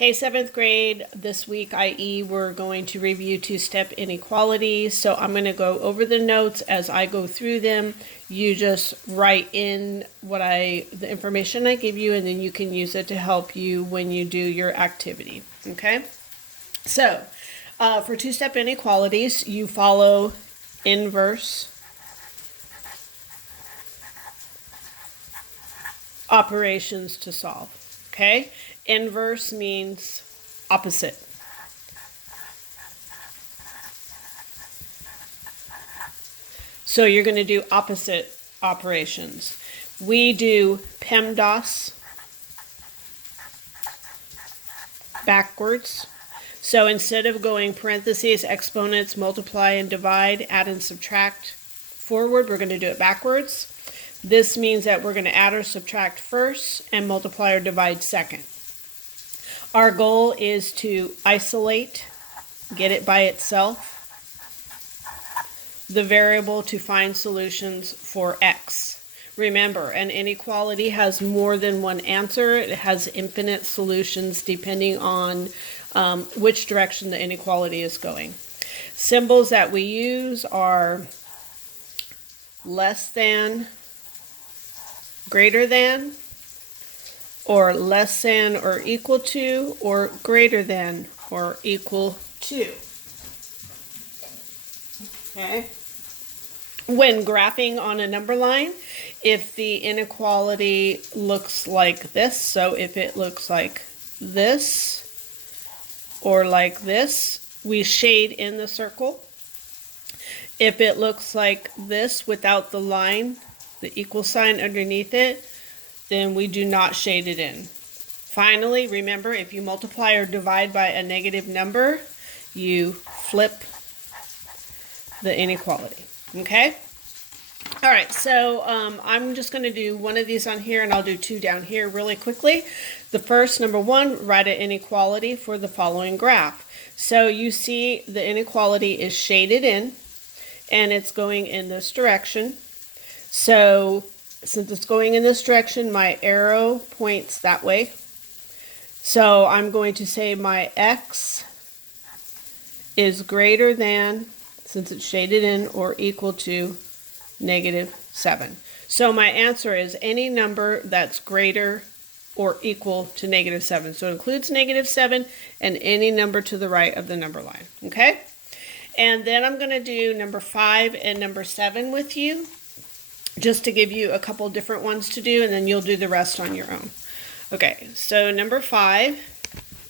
Hey, 7th grade, this week, i.e., we're going to review two-step inequalities. So I'm going to go over the notes as I go through them. You just write in the information I give you, and then you can use it to help you when you do your activity. Okay? So, for two-step inequalities, you follow inverse operations to solve. Okay? Inverse means opposite. So you're going to do opposite operations. We do PEMDAS backwards. So instead of going parentheses, exponents, multiply and divide, add and subtract forward, we're going to do it backwards. This means that we're going to add or subtract first and multiply or divide second. Our goal is to isolate, get it by itself, the variable to find solutions for x. Remember, an inequality has more than one answer. It has infinite solutions depending on which direction the inequality is going. Symbols that we use are less than, greater than, or less than or equal to, or greater than or equal to. Okay. When graphing on a number line, if the inequality looks like this, so if it looks like this or like this, we shade in the circle. If it looks like this without the line, the equal sign underneath it, then we do not shade it in. Finally, remember, if you multiply or divide by a negative number, you flip the inequality. Okay? All right, so I'm just going to do one of these on here, and I'll do two down here really quickly. The first, number one, write an inequality for the following graph. So you see the inequality is shaded in, and it's going in this direction. So since it's going in this direction, my arrow points that way. So I'm going to say my x is greater than, since it's shaded in, or equal to -7. So my answer is any number that's greater or equal to -7. So it includes -7 and any number to the right of the number line. Okay? And then I'm going to do number 5 and number 7 with you, just to give you a couple different ones to do, and then you'll do the rest on your own. Okay, so number 5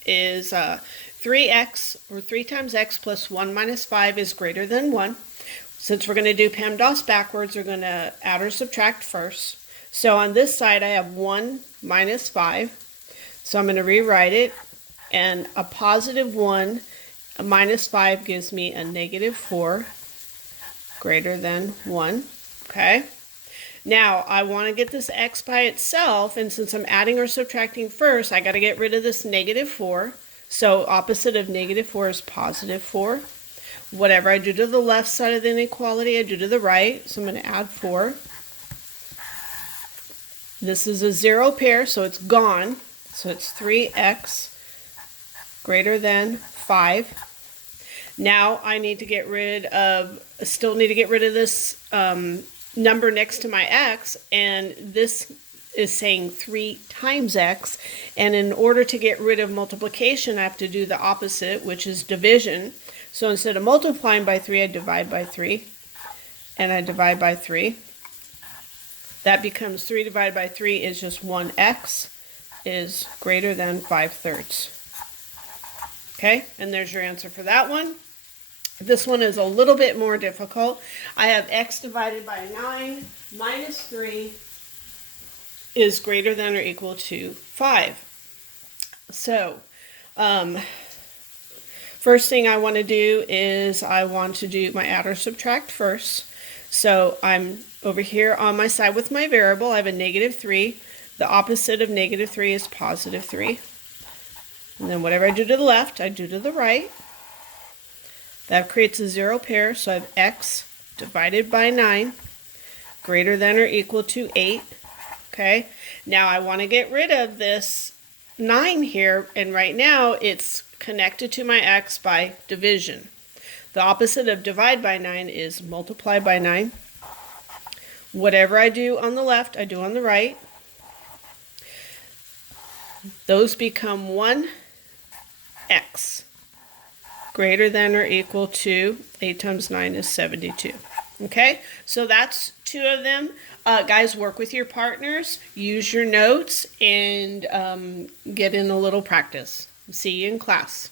is 3x, or 3 times x plus 1 minus 5 is greater than 1. Since we're going to do PEMDAS backwards, we're going to add or subtract first. So on this side, I have 1 minus 5. So I'm going to rewrite it, and a positive 1 minus 5 gives me a -4 greater than 1. Okay? Now, I want to get this x by itself, and since I'm adding or subtracting first, I got to get rid of this -4. So opposite of -4 is +4. Whatever I do to the left side of the inequality, I do to the right. So I'm going to add 4. This is a 0 pair, so it's gone. So it's 3x greater than 5. Now I need to get rid of, this number next to my x, and this is saying 3 times x, and in order to get rid of multiplication, I have to do the opposite, which is division. So instead of multiplying by 3, I divide by 3, and I divide by 3. That becomes 3 divided by 3 is just 1x is greater than 5/3. Okay, and there's your answer for that one. This one is a little bit more difficult. I have x divided by 9 minus 3 is greater than or equal to 5. So, first thing I want to do is I want to do my add or subtract first. So I'm over here on my side with my variable. I have a -3. The opposite of -3 is +3. And then whatever I do to the left, I do to the right. That creates a 0 pair, so I have x divided by 9 greater than or equal to 8. Okay, now I want to get rid of this 9 here, and right now it's connected to my x by division. The opposite of divide by 9 is multiply by 9. Whatever I do on the left, I do on the right. Those become 1x greater than or equal to 8 times 9 is 72. Okay, so that's 2 of them. Guys, work with your partners, use your notes, and get in a little practice. See you in class.